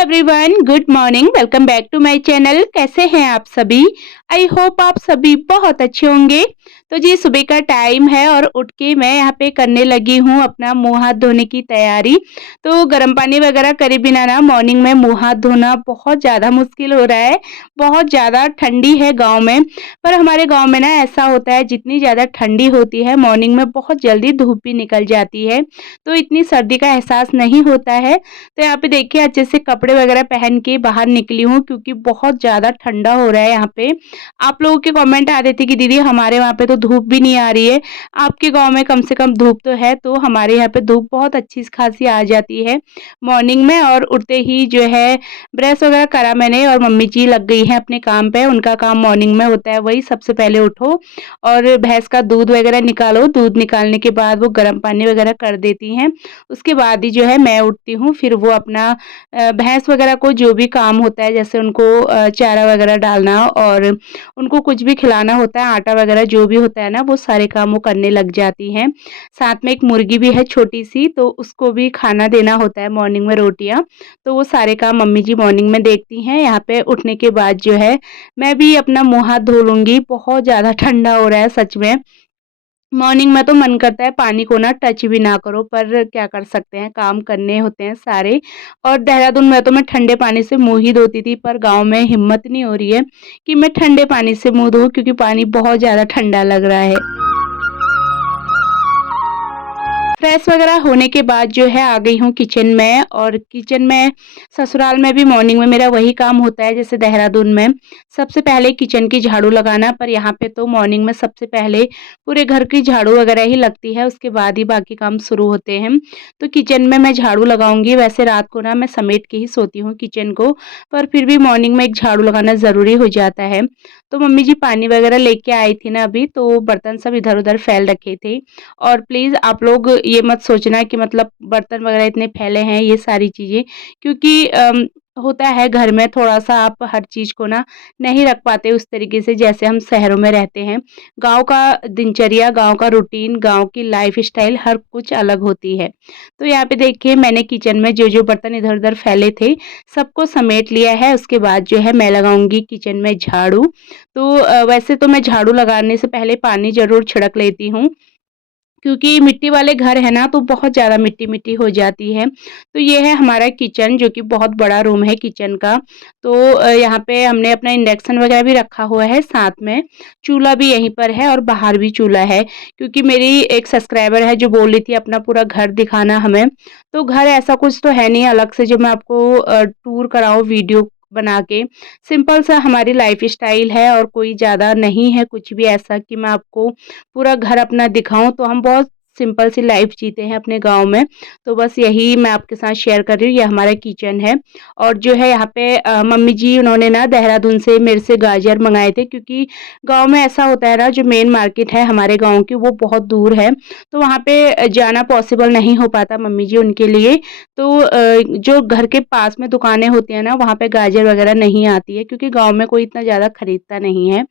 Everyone, good morning. Welcome back to my channel. कैसे हैं आप सभी? आई होप आप सभी बहुत अच्छे होंगे। तो जी सुबह का टाइम है और उठ के मैं यहाँ पे करने लगी हूँ अपना मुंह हाथ धोने की तैयारी। तो गर्म पानी वगैरह करे बिना ना मॉर्निंग में मुंह हाथ धोना बहुत ज़्यादा मुश्किल हो रहा है। बहुत ज़्यादा ठंडी है गाँव में, पर हमारे गाँव में ना ऐसा होता है जितनी ज़्यादा ठंडी होती है मॉर्निंग में बहुत जल्दी धूप भी निकल जाती है, तो इतनी सर्दी का एहसास नहीं होता है। तो यहाँ पे देखिए अच्छे से कपड़े वगैरह पहन के बाहर निकली हूँ क्योंकि बहुत ज़्यादा ठंडा हो रहा है यहाँ पे। आप लोगों के कमेंट आ रहे थे कि दीदी हमारे वहाँ पे तो धूप भी नहीं आ रही है, आपके गाँव में कम से कम धूप तो है। तो हमारे यहाँ पे धूप बहुत अच्छी खासी आ जाती है मॉर्निंग में। और उठते ही जो है ब्रश वगैरह करा मैंने और मम्मी जी लग गई हैं अपने काम पे। उनका काम मॉर्निंग में होता है वही सबसे पहले उठो और भैंस का दूध वगैरह निकालो। दूध निकालने के बाद वो गर्म पानी वगैरह कर देती हैं। उसके बाद ही जो है मैं उठती हूँ, फिर वो अपना भैंस वगैरह को जो भी काम होता है जैसे उनको चारा वगैरह डालना और उनको कुछ भी खिलाना होता है, आटा वगैरह जो भी होता है ना वो सारे काम वो करने लग जाती हैं। साथ में एक मुर्गी भी है छोटी-सी, तो उसको भी खाना देना होता है मॉर्निंग में रोटियाँ। तो वो सारे काम मम्मी जी मॉर्निंग में देखती हैं। यहाँ पे उठने के बाद जो है मैं भी अपना मुँह हाथ धो लूँगी। बहुत ज़्यादा ठंडा हो रहा है सच में। मॉर्निंग में तो मन करता है पानी को ना टच भी ना करो, पर क्या कर सकते हैं, काम करने होते हैं सारे। और देहरादून में तो मैं ठंडे पानी से मुँह ही धोती थी, पर गाँव में हिम्मत नहीं हो रही है कि मैं ठंडे पानी से मुँह धोऊँ क्योंकि पानी बहुत ज़्यादा ठंडा लग रहा है। फ्रेश वगैरह होने के बाद जो है आ गई हूँ किचन में। और किचन में ससुराल में भी मॉर्निंग में मेरा वही काम होता है जैसे देहरादून में। सबसे पहले किचन की झाड़ू लगाना, पर यहाँ पे तो मॉर्निंग में सबसे पहले पूरे घर की झाड़ू वगैरह ही लगती है, उसके बाद ही बाकी काम शुरू होते हैं। तो किचन में मैं झाड़ू लगाऊंगी। वैसे रात को ना मैं समेट के ही सोती हूँ किचन को, पर फिर भी मॉर्निंग में एक झाड़ू लगाना ज़रूरी हो जाता है। तो मम्मी जी पानी वगैरह लेके आई थी ना अभी, तो बर्तन सब इधर उधर फैल रखे थे। और प्लीज़ आप लोग ये मत सोचना कि मतलब बर्तन वगैरह इतने फैले हैं ये सारी चीज़ें, क्योंकि होता है घर में थोड़ा-सा आप हर चीज़ को ना नहीं रख पाते उस तरीके से जैसे हम शहरों में रहते हैं। गाँव का दिनचर्या, गाँव का रूटीन, गाँव की लाइफ़स्टाइल हर कुछ अलग होती है। तो यहाँ पे देखिए मैंने किचन में जो-जो बर्तन इधर-उधर फैले थे, सबको समेट लिया है। उसके बाद जो है मैं लगाऊँगी किचन में झाड़ू। तो वैसे तो मैं झाड़ू लगाने से पहले पानी ज़रूर छिड़क लेती हूँ, क्योंकि मिट्टी वाले घर है ना तो बहुत ज़्यादा मिट्टी-मिट्टी हो जाती है। तो ये है हमारा किचन जो कि बहुत बड़ा रूम है किचन का। तो यहाँ पे हमने अपना इंडक्शन वगैरह भी रखा हुआ है, साथ में चूल्हा भी यहीं पर है और बाहर भी चूल्हा है। क्योंकि मेरी एक सब्सक्राइबर है जो बोल रही थी अपना पूरा घर दिखाना हमें। तो घर ऐसा कुछ तो है नहीं अलग से जो मैं आपको टूर कराऊँ वीडियो बना के। सिंपल सा हमारी लाइफ़स्टाइल है और कोई ज़्यादा नहीं है कुछ भी ऐसा कि मैं आपको पूरा घर अपना दिखाऊँ। तो हम बहुत सिंपल सी लाइफ जीते हैं अपने गाँव में। तो बस यही मैं आपके साथ शेयर कर रही हूँ, ये हमारा किचन है। और जो है यहाँ पे मम्मी जी उन्होंने ना देहरादून से मेरे से गाजर मँगाए थे, क्योंकि गाँव में ऐसा होता है ना जो मेन मार्केट है हमारे गाँव की वो बहुत दूर है। तो वहाँ पे जाना पॉसिबल नहीं हो पाता मम्मी जी उनके लिए। तो जो घर के पास में दुकानें होती हैं ना वहाँ पे गाजर वगैरह नहीं आती है, क्योंकि गाँव में कोई इतना ज़्यादा खरीदता नहीं है।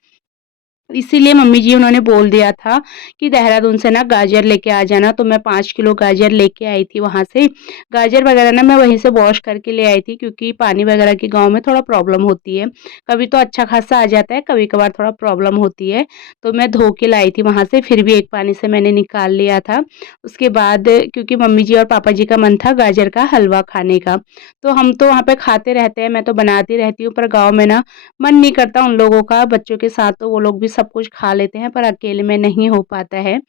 इसीलिए मम्मी जी उन्होंने बोल दिया था कि देहरादून से ना गाजर लेके आ जाना, तो मैं 5 किलो गाजर लेके आई थी वहाँ से। गाजर वगैरह ना मैं वहीं से वॉश करके ले आई थी, क्योंकि पानी वगैरह की गाँव में थोड़ा प्रॉब्लम होती है। कभी तो अच्छा खासा आ जाता है, कभी-कभार थोड़ा प्रॉब्लम होती है। तो मैं धो के लाई थी वहाँ से, फिर भी एक पानी से मैंने निकाल लिया था। उसके बाद क्योंकि मम्मी जी और पापा जी का मन था गाजर का हलवा खाने का, तो हम तो वहाँ पे खाते रहते हैं, मैं तो बनाती रहती हूँ, पर गाँव में ना मन नहीं करता उन लोगों का, बच्चों के साथ तो वो लोग भी सब कुछ खा लेते हैं, पर अकेले में नहीं हो पाता है।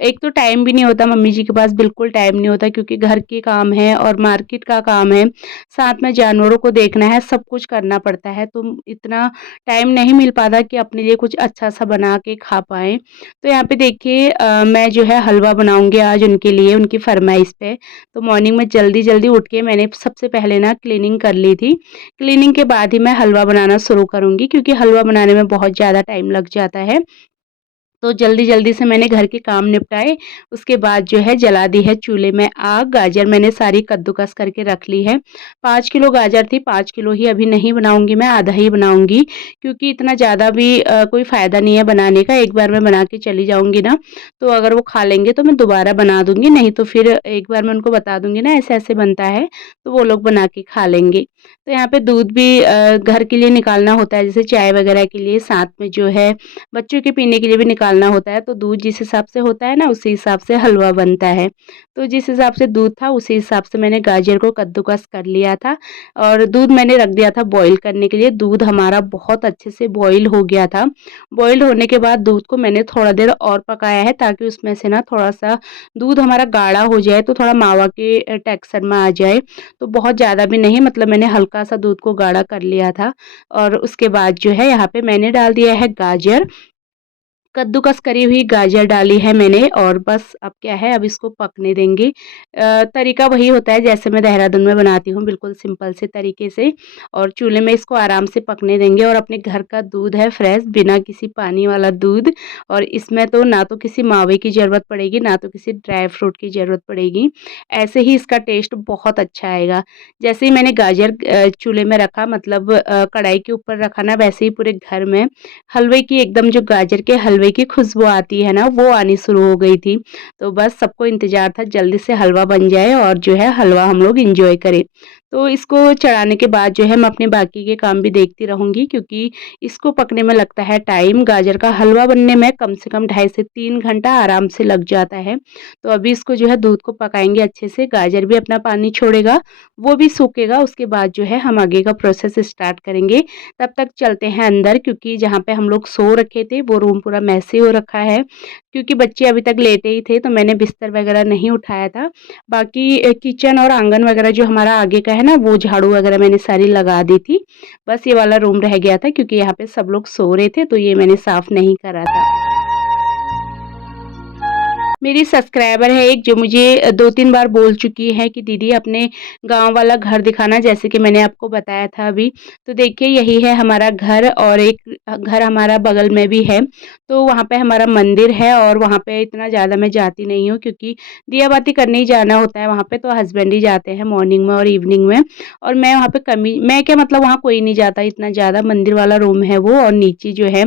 एक तो टाइम भी नहीं होता, मम्मी जी के पास बिल्कुल टाइम नहीं होता, क्योंकि घर के काम है और मार्केट का काम है, साथ में जानवरों को देखना है, सब कुछ करना पड़ता है, तो इतना टाइम नहीं मिल पाता कि अपने लिए कुछ अच्छा-सा बना के खा पाएँ। तो यहाँ पे देखिए मैं जो है हलवा बनाऊँगी आज उनके लिए, उनकी फ़रमाइश पे। तो मॉर्निंग में जल्दी-जल्दी उठ के मैंने सबसे पहले ना क्लीनिंग कर ली थी। क्लीनिंग के बाद ही मैं हलवा बनाना शुरू करूँगी, क्योंकि हलवा बनाने में बहुत ज़्यादा टाइम लग जाता है। तो जल्दी-जल्दी से मैंने घर के काम निपटाए, उसके बाद जो है जला दी है चूल्हे में आग। गाजर मैंने सारी कद्दूकस करके रख ली है। 5 किलो गाजर थी, 5 किलो ही अभी नहीं बनाऊँगी मैं, आधा ही बनाऊँगी क्योंकि इतना ज़्यादा भी कोई फ़ायदा नहीं है बनाने का। एक बार मैं बना के चली जाऊँगी ना, तो अगर वो खा लेंगे तो मैं दोबारा बना दूँगी, नहीं तो फिर एक बार मैं उनको बता दूँगी ना ऐसे-ऐसे बनता है, तो वो लोग बना के खा लेंगे। तो यहाँ पे दूध भी घर के लिए निकालना होता है, जैसे चाय वगैरह के लिए, साथ में जो है बच्चों के पीने के लिए भी निकालना होता है, तो दूध जिस हिसाब से होता है ना, उसी हिसाब से हलवा बनता है। तो जिस हिसाब से दूध था, उसी हिसाब से मैंने गाजर को कद्दूकस कर लिया था और दूध मैंने रख दिया था बॉयल करने के लिए। दूध हमारा बहुत अच्छे से बॉयल हो गया था। बॉयल होने के बाद दूध को मैंने थोड़ा देर और पकाया है ताकि उसमें से ना थोड़ा-सा दूध हमारा गाढ़ा हो जाए, तो थोड़ा मावा के टेक्सचर में आ जाए। तो बहुत ज़्यादा भी नहीं, मतलब मैंने हल्का-सा दूध को गाढ़ा कर लिया था और उसके बाद जो है यहाँ पे मैंने डाल दिया है गाजर। कद्दूकस करी हुई गाजर डाली है मैंने और बस अब क्या है, अब इसको पकने देंगे। तरीका वही होता है जैसे मैं देहरादून में बनाती हूँ, बिल्कुल सिंपल से तरीके से, और चूल्हे में इसको आराम से पकने देंगे। और अपने घर का दूध है फ्रेश, बिना किसी पानी वाला दूध, और इसमें तो ना तो किसी मावे की ज़रूरत पड़ेगी, ना तो किसी ड्राई फ्रूट की ज़रूरत पड़ेगी। ऐसे ही इसका टेस्ट बहुत अच्छा आएगा। जैसे ही मैंने गाजर चूल्हे में रखा, मतलब कढ़ाई के ऊपर रखा ना, वैसे ही पूरे घर में हलवे की एकदम, जो गाजर के हलवे की खुशबू आती है ना, वो आनी शुरू हो गई थी। तो बस सबको इंतज़ार था जल्दी से हलवा बन जाए और जो है हलवा हम लोग एन्जॉय करें। तो इसको चढ़ाने के बाद जो है मैं अपने बाकी के काम भी देखती रहूँगी क्योंकि इसको पकने में लगता है टाइम। गाजर का हलवा बनने में कम से कम 2.5 से 3 घंटा आराम से लग जाता है। तो अभी इसको जो है दूध को पकाएँगे अच्छे से, गाजर भी अपना पानी छोड़ेगा, वो भी सूखेगा, उसके बाद जो है हम आगे का प्रोसेस स्टार्ट करेंगे। तब तक चलते हैं अंदर क्योंकि जहाँ पे हम लोग सो रखे थे वो रूम पूरा मेसी हो रखा है। क्योंकि बच्चे अभी तक लेटे ही थे तो मैंने बिस्तर वगैरह नहीं उठाया था। बाकी किचन और आंगन वगैरह जो हमारा आगे का है ना, वो झाड़ू वगैरह मैंने सारी लगा दी थी। बस ये वाला रूम रह गया था क्योंकि यहाँ पे सब लोग सो रहे थे तो ये मैंने साफ़ नहीं करा था। मेरी सब्सक्राइबर है एक, जो मुझे 2-3 बार बोल चुकी है कि दीदी अपने गाँव वाला घर दिखाना, जैसे कि मैंने आपको बताया था अभी। तो देखिए यही है हमारा घर और एक घर हमारा बगल में भी है। तो वहाँ पे हमारा मंदिर है और वहाँ पे इतना ज़्यादा मैं जाती नहीं हूँ क्योंकि दिया बाती करने ही जाना होता है वहाँ पे, तो हस्बैंड ही जाते हैं मॉर्निंग में और इवनिंग में। और मैं वहाँ पे मैं क्या, मतलब वहाँ कोई नहीं जाता इतना ज़्यादा। मंदिर वाला रूम है वो, और नीचे जो है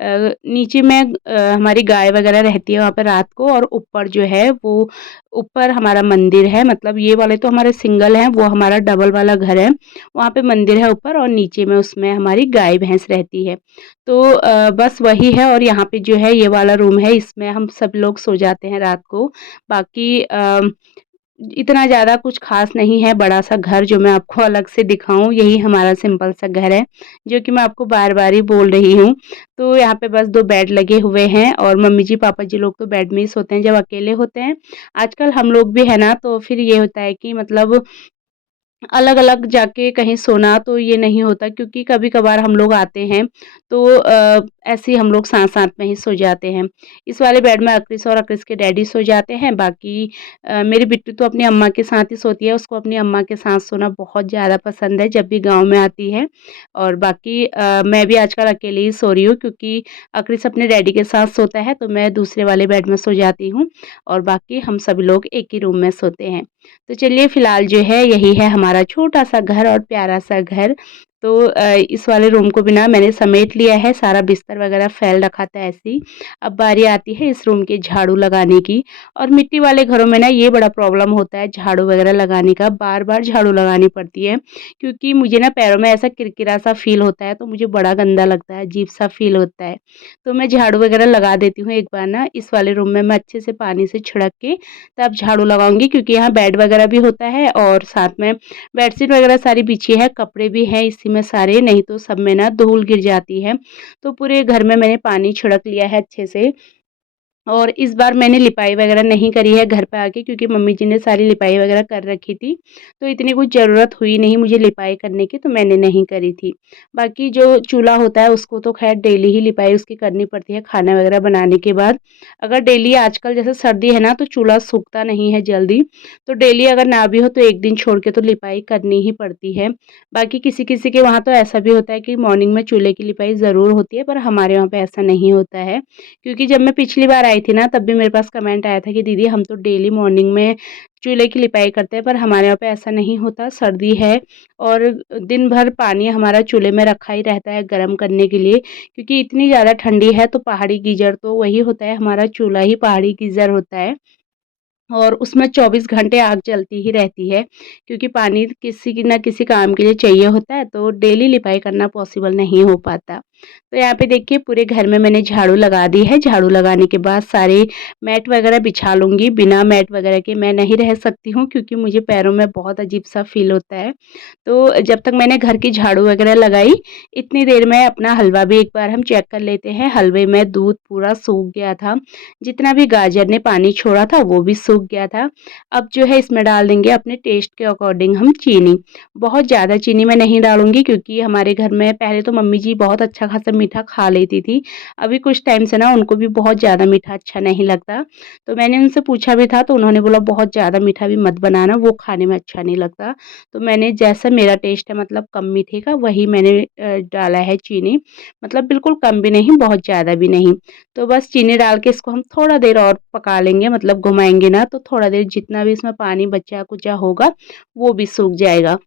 नीचे में हमारी गाय वगैरह रहती है वहाँ पे रात को, और ऊपर जो है वो ऊपर हमारा मंदिर है। मतलब ये वाले तो हमारे सिंगल हैं, वो हमारा डबल वाला घर है। वहाँ पे मंदिर है ऊपर और नीचे में उसमें हमारी गाय भैंस रहती है। तो बस वही है, और यहाँ पे जो है ये वाला रूम है, इसमें हम सब लोग सो जाते हैं रात को। बाकी इतना ज़्यादा कुछ ख़ास नहीं है, बड़ा-सा घर जो मैं आपको अलग से दिखाऊँ, यही हमारा सिंपल सा घर है, जो कि मैं आपको बार-बार ही बोल रही हूँ। तो यहाँ पे बस 2 बेड लगे हुए हैं और मम्मी जी, पापा जी लोग तो बेड में ही सोते हैं जब अकेले होते हैं। आजकल हम लोग भी है ना, तो फिर ये होता है कि मतलब अलग-अलग जाके कहीं सोना तो ये नहीं होता क्योंकि कभी-कभार हम लोग आते हैं, तो ऐसे ही हम लोग साथ-साथ में ही सो जाते हैं। इस वाले बेड में अक्रिस और अक्रिस के डैडी सो जाते हैं, बाकी मेरी बिट्टू तो अपनी अम्मा के साथ ही सोती है, उसको अपनी अम्मा के साथ सोना बहुत ज़्यादा पसंद है जब भी गाँव में आती है। और बाकी मैं भी आजकल अकेले ही सो रही हूँ क्योंकि अक्रिस अपने डैडी के साथ सोता है, तो मैं दूसरे वाले बेड में सो जाती हूँ और बाकी हम सभी लोग एक ही रूम में सोते हैं। तो चलिए फ़िलहाल जो है यही है हमारा छोटा-सा घर और प्यारा-सा घर। तो इस वाले रूम को भी ना मैंने समेट लिया है, सारा बिस्तर वग़ैरह फैल रखा था ऐसे ही। अब बारी आती है इस रूम के झाड़ू लगाने की, और मिट्टी वाले घरों में ना ये बड़ा प्रॉब्लम होता है झाड़ू वग़ैरह लगाने का, बार-बार झाड़ू लगानी पड़ती है क्योंकि मुझे ना पैरों में ऐसा किरकिरा-सा फ़ील होता है, तो मुझे बड़ा गंदा लगता है, अजीब-सा फ़ील होता है। तो मैं झाड़ू वग़ैरह लगा देती हूँ एक बार ना, इस वाले रूम में मैं अच्छे से पानी से छिड़क के तब झाड़ू लगाऊँगी क्योंकि यहाँ बेड वग़ैरह भी होता है और साथ में बेडशीट वग़ैरह सारी बिछी है, कपड़े भी हैं इसी में सारे, नहीं तो सब में ना धूल गिर जाती है। तो पूरे घर में मैंने पानी छिड़क लिया है अच्छे से। और इस बार मैंने लिपाई वगैरह नहीं करी है घर पे आके, क्योंकि मम्मी जी ने सारी लिपाई वगैरह कर रखी थी। तो इतनी कुछ ज़रूरत हुई नहीं मुझे लिपाई करने की, तो मैंने नहीं करी थी। बाकी जो चूल्हा होता है उसको तो ख़ैर डेली ही लिपाई उसकी करनी पड़ती है खाना वगैरह बनाने के बाद। अगर डेली आजकल जैसे सर्दी है ना तो चूल्हा सूखता नहीं है जल्दी, तो डेली अगर ना भी हो तो 1 दिन छोड़ के तो लिपाई करनी ही पड़ती है। बाकी किसी-किसी के वहाँ तो ऐसा भी होता है कि मॉर्निंग में चूल्हे की लिपाई ज़रूर होती है, पर हमारे वहाँ पे ऐसा नहीं होता है। क्योंकि जब मैं पिछली बार आई थी ना तब भी मेरे पास कमेंट आया था कि दीदी हम तो डेली मॉर्निंग में चूल्हे की लिपाई करते हैं, पर हमारे यहाँ पे ऐसा नहीं होता। सर्दी है और दिन भर पानी हमारा चूल्हे में रखा ही रहता है गर्म करने के लिए, क्योंकि इतनी ज़्यादा ठंडी है तो पहाड़ी गीज़र तो वही होता है, हमारा चूल्हा ही पहाड़ी गीज़र होता है। और उसमें 24 घंटे आग जलती ही रहती है, क्योंकि पानी किसी की न किसी काम के लिए चाहिए होता है, तो डेली लिपाई करना पॉसिबल नहीं हो पाता। तो यहाँ पे देखिए पूरे घर में मैंने झाड़ू लगा दी है, झाड़ू लगाने के बाद सारे मैट वगैरह बिछा लूँगी, बिना मैट वगैरह के मैं नहीं रह सकती हूँ, क्योंकि मुझे पैरों में बहुत अजीब-सा फ़ील होता है। तो जब तक मैंने घर की झाड़ू वगैरह लगाई, इतनी देर में अपना हलवा भी एक बार हम चेक कर लेते हैं। हलवे में दूध पूरा सूख गया था, जितना भी गाजर ने पानी छोड़ा था वो भी सूख गया था। अब जो है इसमें डाल देंगे अपने टेस्ट के अकॉर्डिंग हम चीनी। बहुत ज़्यादा चीनी मैं नहीं डालूँगी, क्योंकि हमारे घर में पहले तो मम्मी जी बहुत अच्छा खासा मीठा खा लेती थी। अभी कुछ टाइम से ना उनको भी बहुत ज़्यादा मीठा अच्छा नहीं लगता। तो मैंने उनसे पूछा भी था तो उन्होंने बोला बहुत ज़्यादा मीठा भी मत बनाना, वो खाने में अच्छा नहीं लगता। तो मैंने जैसा मेरा टेस्ट है मतलब कम मीठे का वही मैंने डाला है चीनी। मतलब बिल्कुल कम भी नहीं, बहुत ज़्यादा भी नहीं। तो बस चीनी डाल के इसको हम थोड़ा देर और पका लेंगे, मतलब घुमाएँगे ना तो थोड़ा देर जितना भी इसमें पानी बचा-कुचा होगा वो भी सूख जाएगा।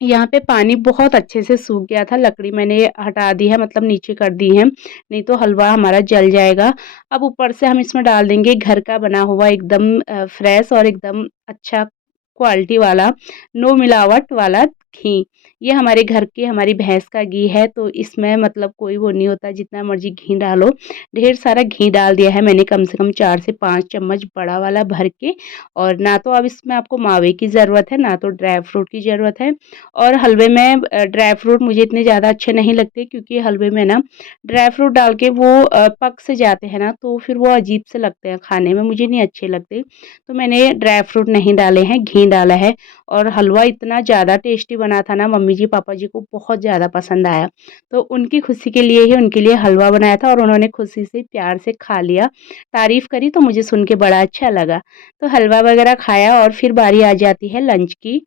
यहाँ पे पानी बहुत अच्छे से सूख गया था, लकड़ी मैंने हटा दी है, मतलब नीचे कर दी है, नहीं तो हलवा हमारा जल जाएगा। अब ऊपर से हम इसमें डाल देंगे घर का बना हुआ एकदम फ्रेश और एकदम अच्छा क्वालिटी वाला, नो मिलावट वाला घी। ये हमारे घर की हमारी भैंस का घी है, तो इसमें मतलब कोई वो नहीं होता, जितना मर्ज़ी घी डालो। ढेर सारा घी डाल दिया है मैंने, कम से कम 4 से 5 चम्मच बड़ा वाला भर के। और ना तो अब इसमें आपको मावे की ज़रूरत है, ना तो ड्राई फ्रूट की ज़रूरत है। और हलवे में ड्राई फ्रूट मुझे इतने ज़्यादा अच्छे नहीं लगते, क्योंकि हलवे में ना ड्राई फ्रूट डाल के वो पक से जाते हैं ना, तो फिर वो अजीब से लगते हैं खाने में, मुझे नहीं अच्छे लगते। तो मैंने ड्राई फ्रूट नहीं डाले हैं, घी डाला है। और हलवा इतना ज़्यादा टेस्टी बना था ना, मम्मी जी पापा जी को बहुत ज़्यादा पसंद आया। तो उनकी खुशी के लिए ही उनके लिए हलवा बनाया था, और उन्होंने खुशी से प्यार से खा लिया। तारीफ़ करी तो मुझे सुन के बड़ा अच्छा लगा। तो हलवा वगैरह खाया और फिर बारी आ जाती है लंच की।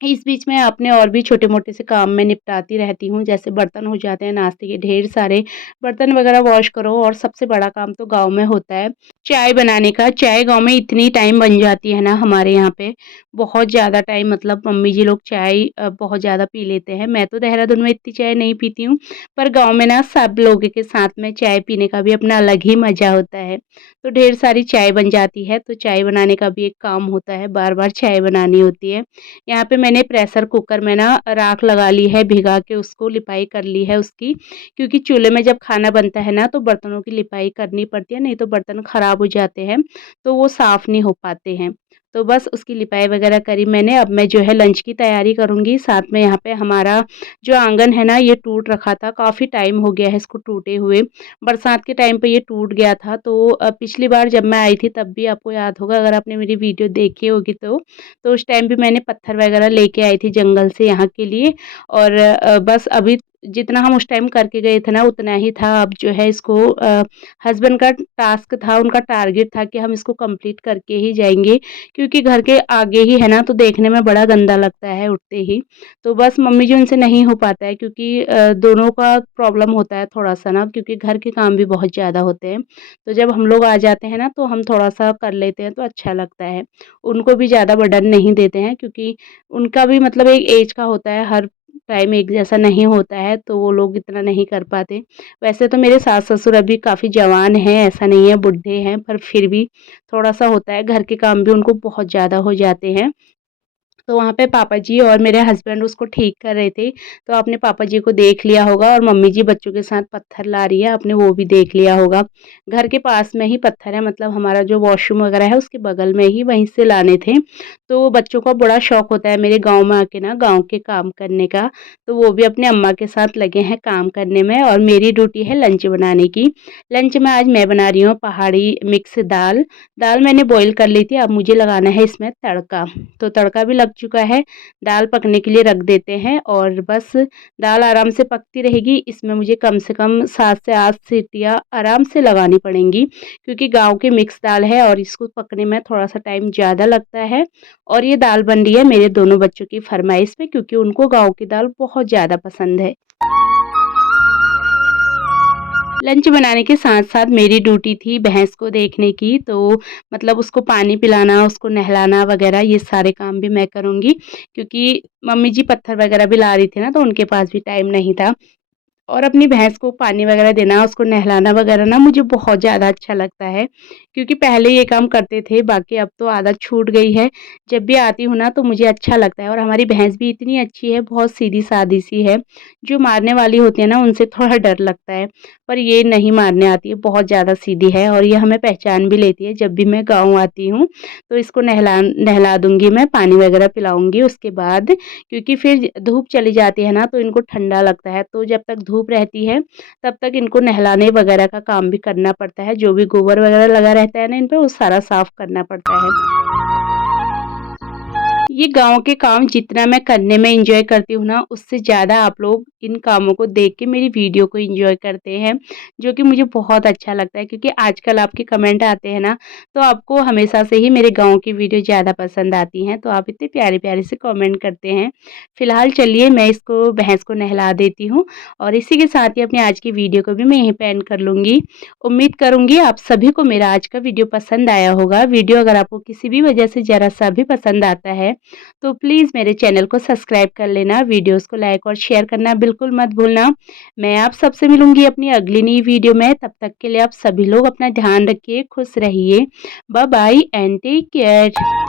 इस बीच में अपने और भी छोटे-मोटे से काम मैं निपटाती रहती हूँ, जैसे बर्तन हो जाते हैं नाश्ते के ढेर सारे, बर्तन वगैरह वॉश करो। और सबसे बड़ा काम तो गाँव में होता है, चाय बनाने का। चाय गाँव में इतनी टाइम बन जाती है ना हमारे यहाँ पे, बहुत ज़्यादा टाइम, मतलब मम्मी जी लोग चाय बहुत ज़्यादा पी लेते हैं। मैं तो देहरादून में इतनी चाय नहीं पीती हूँ, पर गाँव में ना सब लोगों के साथ में चाय पीने का भी अपना अलग ही मज़ा होता है। तो ढेर सारी चाय बन जाती है, तो चाय बनाने का भी एक काम होता है, बार-बार चाय बनानी होती है। यहाँ पे मैंने प्रेशर कुकर में ना राख लगा ली है, भिगा के उसको लिपाई कर ली है उसकी, क्योंकि चूल्हे में जब खाना बनता है ना तो बर्तनों की लिपाई करनी पड़ती है, नहीं तो बर्तन खराब हो जाते हैं, तो वो साफ़ नहीं हो पाते हैं। तो बस उसकी लिपाई वगैरह करी मैंने। अब मैं जो है लंच की तैयारी करूँगी। साथ में यहाँ पे हमारा जो आँगन है ना ये टूट रखा था, काफ़ी टाइम हो गया है इसको टूटे हुए। बरसात के टाइम पे ये टूट गया था, तो पिछली बार जब मैं आई थी तब भी आपको याद होगा अगर आपने मेरी वीडियो देखी होगी तो उस टाइम भी मैंने पत्थर वगैरह लेके आई थी जंगल से यहाँ के लिए। और बस अभी जितना हम उस टाइम करके गए थे ना उतना ही था। अब जो है इसको हस्बैंड का टास्क था, उनका टारगेट था कि हम इसको कंप्लीट करके ही जाएँगे, क्योंकि घर के आगे ही है ना तो देखने में बड़ा गंदा लगता है उठते ही। तो बस मम्मी जी उनसे नहीं हो पाता है, क्योंकि दोनों का प्रॉब्लम होता है थोड़ा-सा ना, क्योंकि घर के काम भी बहुत ज़्यादा होते हैं। तो जब हम लोग आ जाते हैं ना तो हम थोड़ा-सा कर लेते हैं तो अच्छा लगता है। उनको भी ज़्यादा बर्डन नहीं देते हैं, क्योंकि उनका भी मतलब एक ऐज का होता है, हर टाइम एक जैसा नहीं होता है, तो वो लोग इतना नहीं कर पाते। वैसे तो मेरे सास-ससुर अभी काफ़ी जवान हैं, ऐसा नहीं है बूढ़े हैं, पर फिर भी थोड़ा-सा होता है, घर के काम भी उनको बहुत ज़्यादा हो जाते हैं। तो वहाँ पे पापा जी और मेरे हस्बैंड उसको ठीक कर रहे थे, तो आपने पापा जी को देख लिया होगा और मम्मी जी बच्चों के साथ पत्थर ला रही है, आपने वो भी देख लिया होगा। घर के पास में ही पत्थर है, मतलब हमारा जो वॉशरूम वगैरह है उसके बगल में ही, वहीं से लाने थे। तो बच्चों को बड़ा शौक होता है मेरे गाँव में आके ना गाँव के काम करने का, तो वो भी अपने अम्मा के साथ लगे हैं काम करने में और मेरी ड्यूटी है लंच बनाने की। लंच में आज मैं बना रही हूँ पहाड़ी मिक्स दाल। दाल मैंने बॉयल कर ली थी, अब मुझे लगाना है इसमें तड़का। तो तड़का भी लग चुका है, दाल पकने के लिए रख देते हैं और बस दाल आराम से पकती रहेगी। इसमें मुझे कम से कम 7 से 8 सीटियाँ आराम से लगानी पड़ेंगी, क्योंकि गाँव की मिक्स दाल है और इसको पकने में थोड़ा-सा टाइम ज़्यादा लगता है। और ये दाल बन रही है मेरे दोनों बच्चों की फ़रमाइश पे, क्योंकि उनको गाँव की दाल बहुत ज़्यादा पसंद है। लंच बनाने के साथ-साथ मेरी ड्यूटी थी भैंस को देखने की, तो मतलब उसको पानी पिलाना, उसको नहलाना वगैरह ये सारे काम भी मैं करूँगी, क्योंकि मम्मी जी पत्थर वगैरह भी ला रही थी ना, तो उनके पास भी टाइम नहीं था। और अपनी भैंस को पानी वगैरह देना, उसको नहलाना वगैरह ना मुझे बहुत ज़्यादा अच्छा लगता है, क्योंकि पहले ये काम करते थे, बाकी अब तो आदत छूट गई है। जब भी आती हूँ ना तो मुझे अच्छा लगता है और हमारी भैंस भी इतनी अच्छी है, बहुत सीधी-सादी सी है। जो मारने वाली होती है ना उनसे थोड़ा डर लगता है, पर ये नहीं मारने आती है, बहुत ज़्यादा सीधी है और ये हमें पहचान भी लेती है। जब भी मैं गाँव आती हूँ, तो इसको नहला दूँगी मैं, पानी वगैरह पिलाऊँगी उसके बाद, क्योंकि फिर धूप चली जाती है ना तो इनको ठंडा लगता है, तो जब तक धूप रहती है तब तक इनको नहलाने वगैरह का काम भी करना पड़ता है। जो भी गोबर वगैरह लगा रहता है ना इन पे वो सारा साफ करना पड़ता है। ये गाँव के काम जितना मैं करने में एन्जॉय करती हूँ ना, उससे ज़्यादा आप लोग इन कामों को देख के मेरी वीडियो को एन्जॉय करते हैं, जो कि मुझे बहुत अच्छा लगता है, क्योंकि आजकल आपके कमेंट आते हैं ना, तो आपको हमेशा से ही मेरे गाँव की वीडियो ज़्यादा पसंद आती हैं, तो आप इतने प्यारे-प्यारे से कमेंट करते हैं। फिलहाल चलिए मैं इसको भैंस को नहला देती हूँ और इसी के साथ ही अपनी आज की वीडियो को भी मैं यहीं पे एंड कर लूँगी। उम्मीद करूँगी आप सभी को मेरा आज का वीडियो पसंद आया होगा। वीडियो अगर आपको किसी भी वजह से ज़रा-सा भी पसंद आता है, तो प्लीज़ मेरे चैनल को सब्सक्राइब कर लेना, वीडियोज़ को लाइक और शेयर करना बिल्कुल मत भूलना। मैं आप सबसे मिलूँगी अपनी अगली नई वीडियो में, तब तक के लिए आप सभी लोग अपना ध्यान रखिए, खुश रहिए। Bye bye and take care.